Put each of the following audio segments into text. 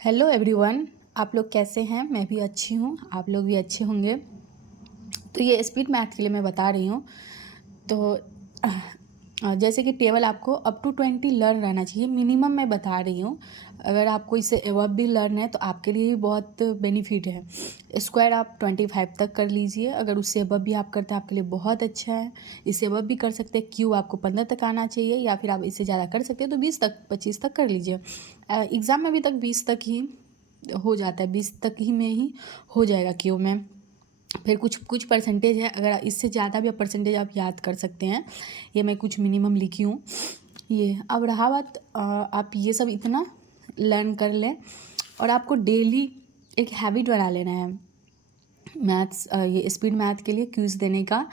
Hello everyone, आप लोग कैसे हैं। मैं भी अच्छी हूँ, आप लोग भी अच्छे होंगे। तो ये स्पीड मैथ के लिए मैं बता रही हूँ। तो जैसे कि टेबल आपको अप टू 20 लर्न रहना चाहिए, मिनिमम मैं बता रही हूँ। अगर आपको इससे एबव भी लर्न है तो आपके लिए भी बहुत बेनिफिट है। स्क्वायर आप 25 तक कर लीजिए, अगर उससे एबव भी आप करते हैं आपके लिए बहुत अच्छा है। इससे एबव भी कर सकते हैं। क्यू आपको 15 तक आना चाहिए, या फिर आप इससे ज़्यादा कर सकते हैं तो 20 तक 25 तक कर लीजिए। एग्ज़ाम में अभी तक 20 तक ही हो जाता है, 20 तक ही में ही हो जाएगा क्यू में। फिर कुछ कुछ परसेंटेज है, अगर इससे ज़्यादा भी परसेंटेज आप याद कर सकते हैं। ये मैं कुछ मिनिमम लिखी हूँ। ये अब रहा बात, आप ये सब इतना लर्न कर लें और आपको डेली एक हैबिट बना लेना है मैथ्स, ये स्पीड मैथ के लिए क्यूज़ देने का।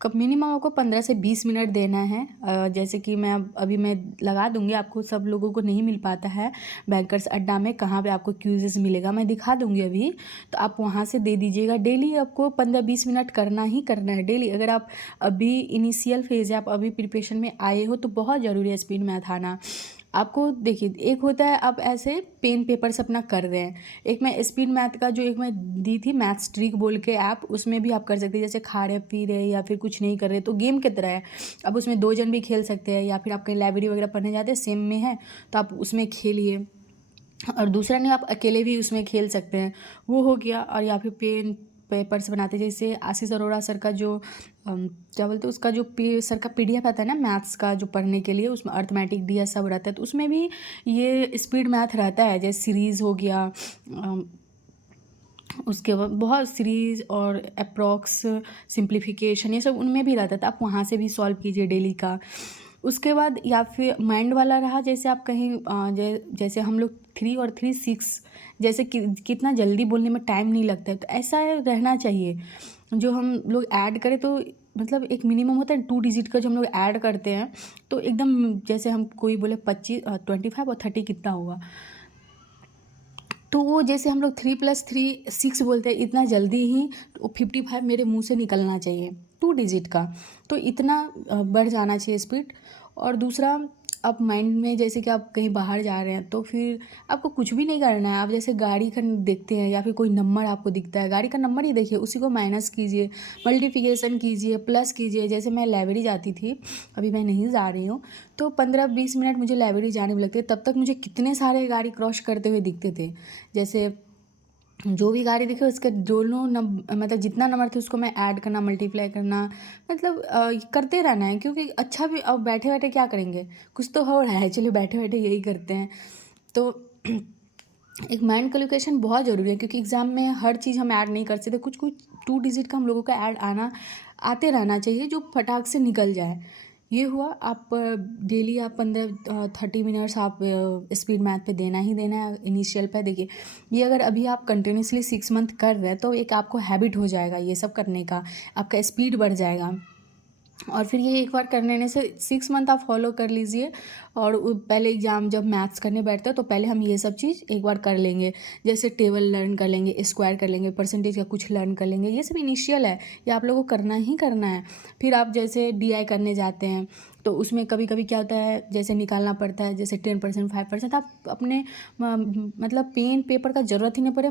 कब मिनिमम आपको 15 से 20 मिनट देना है। जैसे कि मैं अभी मैं लगा दूंगी, आपको सब लोगों को नहीं मिल पाता है बैंकर्स अड्डा में कहाँ पे आपको क्यूजेस मिलेगा, मैं दिखा दूंगी अभी। तो आप वहाँ से दे दीजिएगा। डेली आपको 15-20 मिनट करना ही करना है डेली। अगर आप अभी इनिशियल फेज़ है, आप अभी प्रिपरेशन में आए हो तो बहुत ज़रूरी है स्पीड मैथ आना आपको। देखिए, एक होता है आप ऐसे पेन पेपर से अपना कर रहे हैं। एक मैं स्पीड मैथ का जो एक मैं दी थी मैथ्स ट्रिक बोल के ऐप, उसमें भी आप कर सकते हैं। जैसे खा रहे पी रहे या फिर कुछ नहीं कर रहे तो गेम की तरह है। अब उसमें 2 जन भी खेल सकते हैं, या फिर आप कहीं लाइब्रेरी वगैरह पढ़ने जाते हैं सेम में है तो आप उसमें खेलिए। और दूसरा नहीं, आप अकेले भी उसमें खेल सकते हैं, वो हो गया। और या फिर पेन पेपर से बनाते, जैसे आशीष अरोड़ा सर का जो क्या बोलते हैं उसका जो सर का पीडीएफ आता है ना मैथ्स का, जो पढ़ने के लिए उसमें अर्थमेटिक दिया सब रहता है, तो उसमें भी ये स्पीड मैथ रहता है। जैसे सीरीज़ हो गया, उसके बाद बहुत सीरीज़ और अप्रॉक्स सिंप्लीफिकेशन ये सब उनमें भी रहता था। आप वहाँ से भी सॉल्व कीजिए डेली का। उसके बाद या फिर माइंड वाला रहा, जैसे आप कहीं जैसे हम लोग 3 और 3 6 जैसे कितना जल्दी बोलने में टाइम नहीं लगता है, तो ऐसा रहना चाहिए। जो हम लोग ऐड करें तो मतलब एक मिनिमम होता है 2 डिजिट का, जो हम लोग ऐड करते हैं तो एकदम जैसे हम कोई बोले 25 और 30 कितना हुआ, तो वो जैसे हम लोग 3+3 6 बोलते हैं, इतना जल्दी ही 55 मेरे मुंह से निकलना चाहिए 2 डिजिट का। तो इतना बढ़ जाना चाहिए स्पीड। और दूसरा, आप माइंड में जैसे कि आप कहीं बाहर जा रहे हैं तो फिर आपको कुछ भी नहीं करना है। आप जैसे गाड़ी का देखते हैं या फिर कोई नंबर आपको दिखता है, गाड़ी का नंबर ही देखिए, उसी को माइनस कीजिए, मल्टीप्लिकेशन कीजिए, प्लस कीजिए। जैसे मैं लाइब्रेरी जाती थी, अभी मैं नहीं जा रही हूँ, तो 15-20 मिनट मुझे लाइब्रेरी जाने में लगते, तब तक मुझे कितने सारे गाड़ी क्रॉस करते हुए दिखते थे। जैसे जो भी गाड़ी दिखे उसके दोनों मतलब जितना नंबर थे उसको मैं ऐड करना, मल्टीप्लाई करना, मतलब करते रहना है। क्योंकि अच्छा भी, अब बैठे बैठे क्या करेंगे, कुछ तो हो रहा है, चलिए बैठे बैठे यही करते हैं। तो एक माइंड कैलकुलेशन बहुत ज़रूरी है, क्योंकि एग्ज़ाम में हर चीज़ हम ऐड नहीं कर सकते। कुछ कुछ 2 डिजिट का हम लोगों का ऐड आते रहना चाहिए, जो फटाक से निकल जाए। ये हुआ। आप डेली आप 15-30 मिनट्स आप स्पीड मैथ पे देना ही देना है इनिशियल पे। देखिए, ये अगर अभी आप कंटिन्यूसली 6 मंथ कर रहे हैं तो एक आपको हैबिट हो जाएगा ये सब करने का, आपका स्पीड बढ़ जाएगा। और फिर ये एक बार कर लेने से 6 मंथ आप फॉलो कर लीजिए। और पहले एग्ज़ाम जब मैथ्स करने बैठते हैं तो पहले हम ये सब चीज़ एक बार कर लेंगे। जैसे टेबल लर्न कर लेंगे, स्क्वायर कर लेंगे, परसेंटेज का कुछ लर्न कर लेंगे। ये सब इनिशियल है, ये आप लोगों को करना ही करना है। फिर आप जैसे डीआई करने जाते हैं तो उसमें कभी कभी क्या होता है, जैसे निकालना पड़ता है, जैसे 10% 5%। आप अपने मतलब पेन पेपर का ज़रूरत ही नहीं पड़े,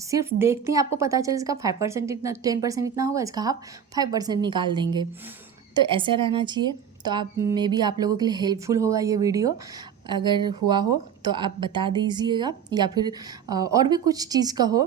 सिर्फ देखते ही आपको पता चले इसका 5% इतना, 10% इतना होगा, इसका आप 5% निकाल देंगे। तो ऐसा रहना चाहिए। तो आप मे बी आप लोगों के लिए हेल्पफुल होगा ये वीडियो। अगर हुआ हो तो आप बता दीजिएगा, या फिर और भी कुछ चीज़ का हो।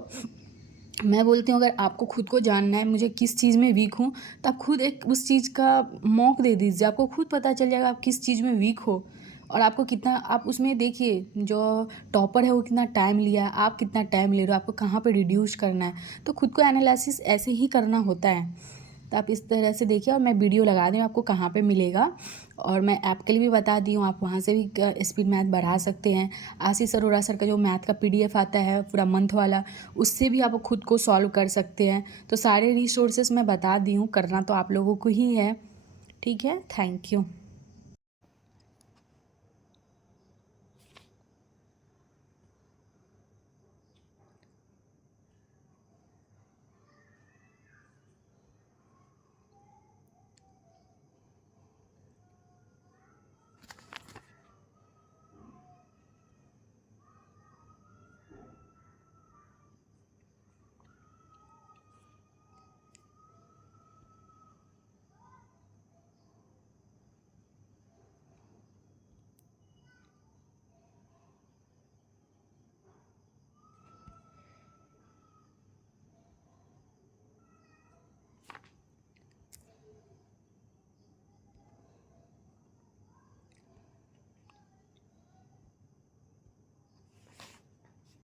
मैं बोलती हूँ, अगर आपको खुद को जानना है मुझे किस चीज़ में वीक हूँ, तो आप खुद एक उस चीज़ का मॉक दे दीजिए, आपको खुद पता चल जाएगा आप किस चीज़ में वीक हो। और आपको कितना, आप उसमें देखिए जो टॉपर है वो कितना टाइम लिया है, आप कितना टाइम ले रहे हो, आपको कहाँ पे रिड्यूस करना है। तो खुद को एनालिसिस ऐसे ही करना होता है। तो आप इस तरह से देखिए। और मैं वीडियो लगा दी हूँ आपको कहाँ पे मिलेगा, और मैं ऐप के लिए भी बता दी हूँ, आप वहाँ से भी स्पीड मैथ बढ़ा सकते हैं। आशीष अरोड़ा सर का जो मैथ का पीडीएफ आता है पूरा मंथ वाला, उससे भी आप खुद को सॉल्व कर सकते हैं। तो सारे रिसोर्सेस मैं बता दी हूँ, करना तो आप लोगों को ही है। ठीक है, थैंक यू।